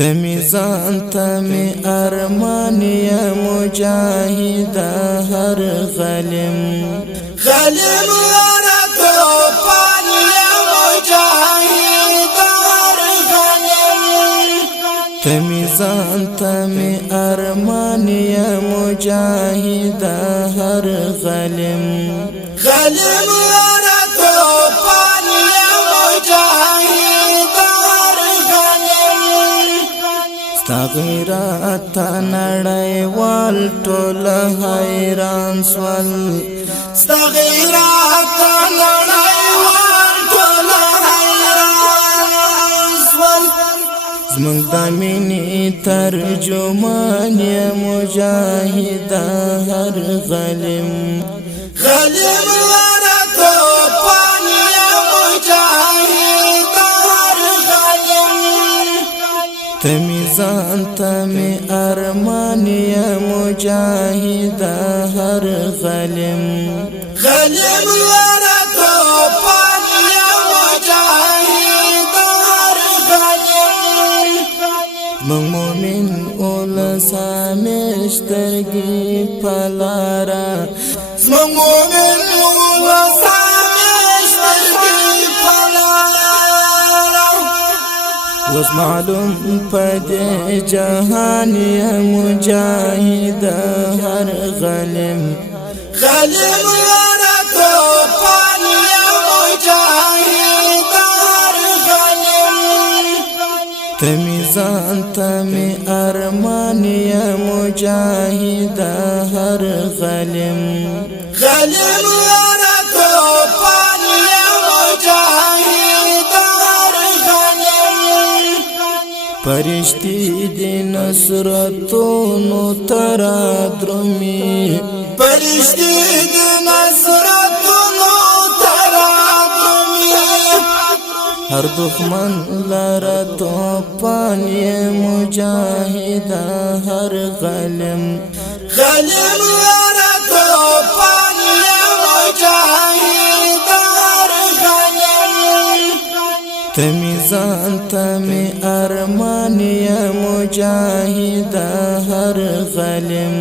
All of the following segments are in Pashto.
تمی ځان تمی ارمان یا مجاهد هر غلم ورکو پان یا مجاهد هر غلم تمی ځان تمی ارمان یا مجاهد هر غلم ورکو پان یا مجاهد هر غلم ستا غیرت نړیوال ټول حیران سول ستا غیرت نړیوال ټول حیران سول زمونږ د مینې ترجمان یا مجاهد هر غلم ورکو پان یا مجاهد هر غلم تمی ځان تمی ارمان یا مجاهد هر غلم ورکو پان یا مجاهد هر غلم مومن اولسا مشترگی پلارا مومن وسامشترگی پلارا وس معلوم پد جهان یا مجاهد هر غلم ورکو پان یا مجاهد هر غلم تمی ځان تمی ارمان یا مجاهد هر غلم ورکو پان یا مجاهد هر غلم پرشتي دی نصرتونو ترا درمی پرشتي دی نصرتونو ترادمی هر دښمن لره توپان یا مجاهد هر غلم ورکو پان یا مجاهد هر غلم تمی ځان تمی ارمان یا مجاهد هر غلم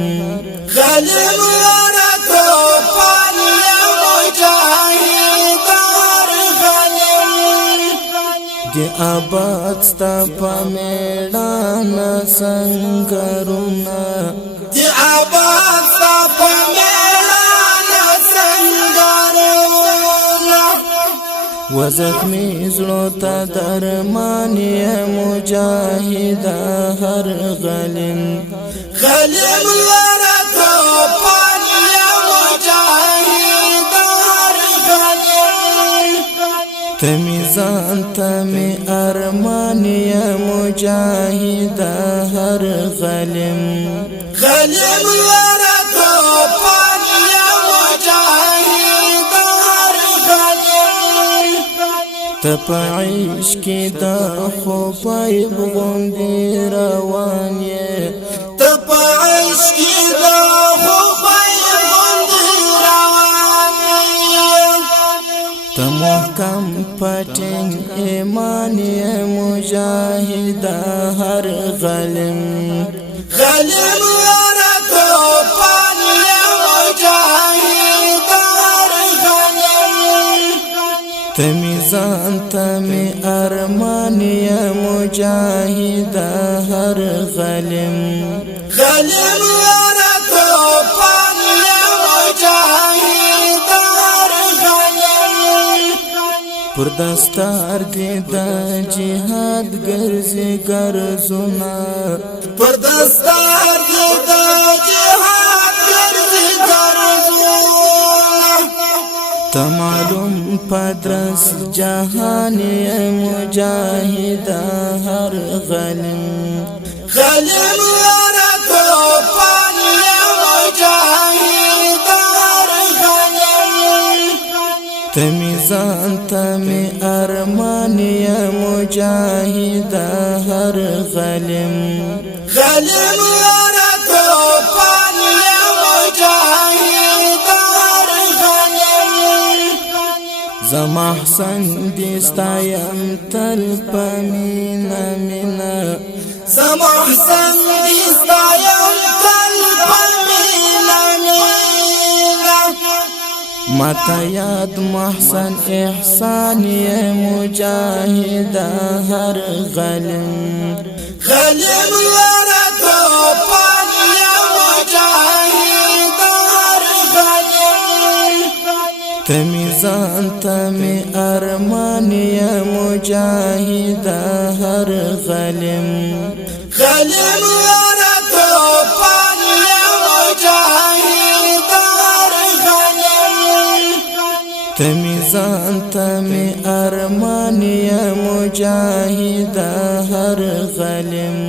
ورکو پان یا مجاهد هر غلم دی آباد ستا پا میڑان سنگرونا دی آباد ستا پا میڑان سنگرونا وزخمی زلو تا درمان یا مجاهد هر غلم ورکو پان یا مجاهد هر غلم تمی ځان تمی ارمان یا مجاهد هر غلم ورکو پان یا مجاهد هر غلم تپا عشق دا خوبایب غندی روان یه تپا عشق دا خوبایب غندی روان تمحکم پټنګ ایمان یا مجاهد هر غلم ورکو پان یا مجاهد هر غلم تمی ځان تمی ارمان یا مجاهد هر غلم ورکو پان یا مجاهد هر غلم پر دستار دی دا جهاد ګرځي ګرځونا پر دستار دی دا جهاد ګرځي ګرځونا تمعلوم پدرس جهان یا مجاهد هر غلم ورکو پان یا مجاهد هر غلم تمی ځان تمی ارمان یا مجاهد هر غلم ورکو پان یا مجاهد هر غلم زما حسن دي ستایم تل پمینا مینا زما حسن دستا یم تل پمینا مینا ماتا یاد محسن احسان یا مجاہد ہر غلم غلیم لرا توپان یا مجاہد ہر غلیم تمیزان تمی ارمان یا مجاہد ہر غلم غلیم لرا توپان یا مجاہد ہر غلیم تمیزان تمی ارمان یا مجاہد ہر غلم